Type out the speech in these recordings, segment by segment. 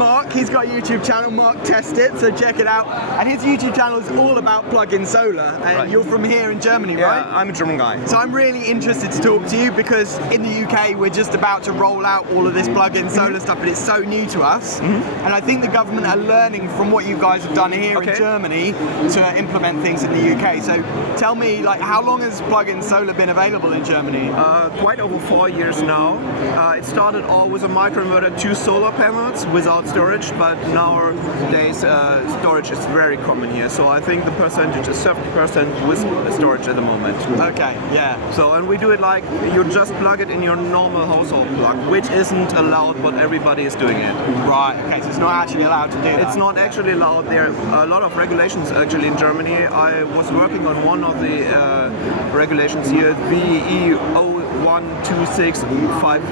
Mark. He's got a YouTube channel, Mark Test It, so check it out. And his YouTube channel is all about plug-in solar. And Right. you're from here in Germany, Yeah, right? I'm a German guy. So I'm really interested to talk to you because in the UK we're just about to roll out all of this plug-in solar stuff, but it's so new to us. And I think the government are learning from what you guys have done here in Germany to implement things in the UK. So tell me, like, how long has plug-in solar been available in Germany? Quite over 4 years now. It started all with a microinverter, 2 solar panels without storage, but nowadays storage is very common here. So I think the percentage is 70% with storage at the moment. Okay, yeah. So, and we do it like you just plug it in your normal household plug, which isn't allowed, but everybody is doing it. Right, okay, so it's not actually allowed to do that. It's not actually allowed. There are a lot of regulations actually in Germany. I was working on one of the regulations here, VE 012695.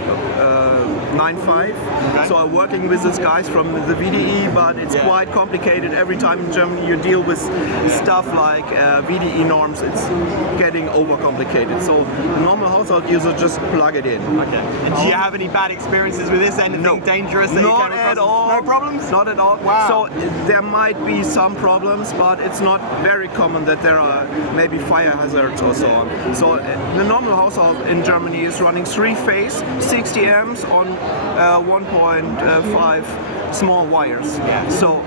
So I'm working with these guys from the VDE, but it's quite complicated. Every time in Germany you deal with stuff like VDE norms, it's getting overcomplicated. So the normal household user just plug it in. Okay. And do you have any bad experiences with this? Anything dangerous that you Not came across? at all. No problems? Not at all. Wow. So there might be some problems, but it's not very common that there are maybe fire hazards or so on. So the normal household in Germany is running 3-phase 60 amps on 1.5 small wires. So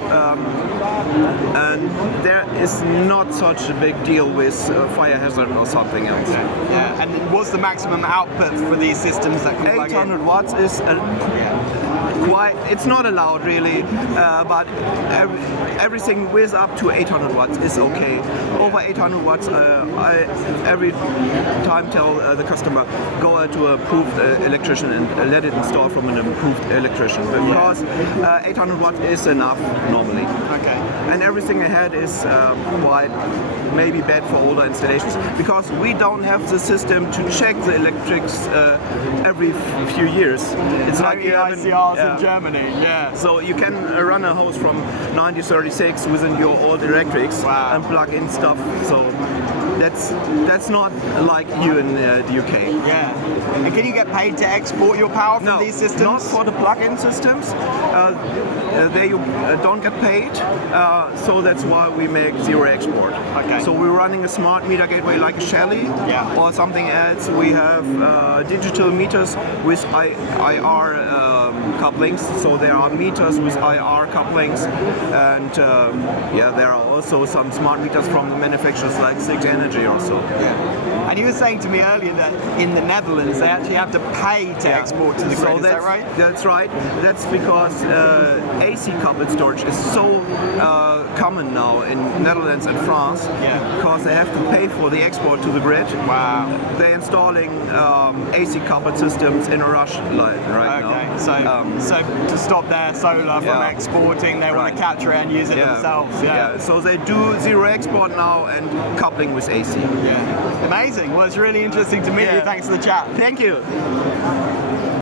and there is not such a big deal with fire hazard or something else. Yeah. And what's the maximum output for these systems that can plug in? 800 watts is quite, it's not allowed really, but everything with up to 800 watts is okay. Over 800 watts, I every time tell the customer, go to an approved electrician and let it install from an approved electrician, because 800 watts is enough normally. Okay. And everything ahead is quite maybe bad for older installations, because we don't have the system to check the electrics every few years. It's like you have ICRs in Germany, So you can run a hose from 1936 within your old electrics and plug in stuff. So that's not like you in the UK. Yeah. And can you get paid to export your power from these systems? Not for the plug-in systems. There you don't get paid. So that's why we make zero export. Okay. So we're running a smart meter gateway like a Shelly or something else. We have digital meters with IR couplings. So there are meters with IR couplings, and there are also some smart meters from the manufacturers like Six Energy or so. And you were saying to me earlier that in the Netherlands they actually have to pay to export to the grid, is that right? That's right. That's because AC coupled storage is so common now in Netherlands and France, because they have to pay for the export to the grid. Wow. They're installing AC coupled systems in a rush right now. So to stop their solar from exporting, they want to capture it and use it themselves. So they do zero export now and coupling with AC. Amazing. Well, it's really interesting to meet you. Thanks for the chat. Thank you.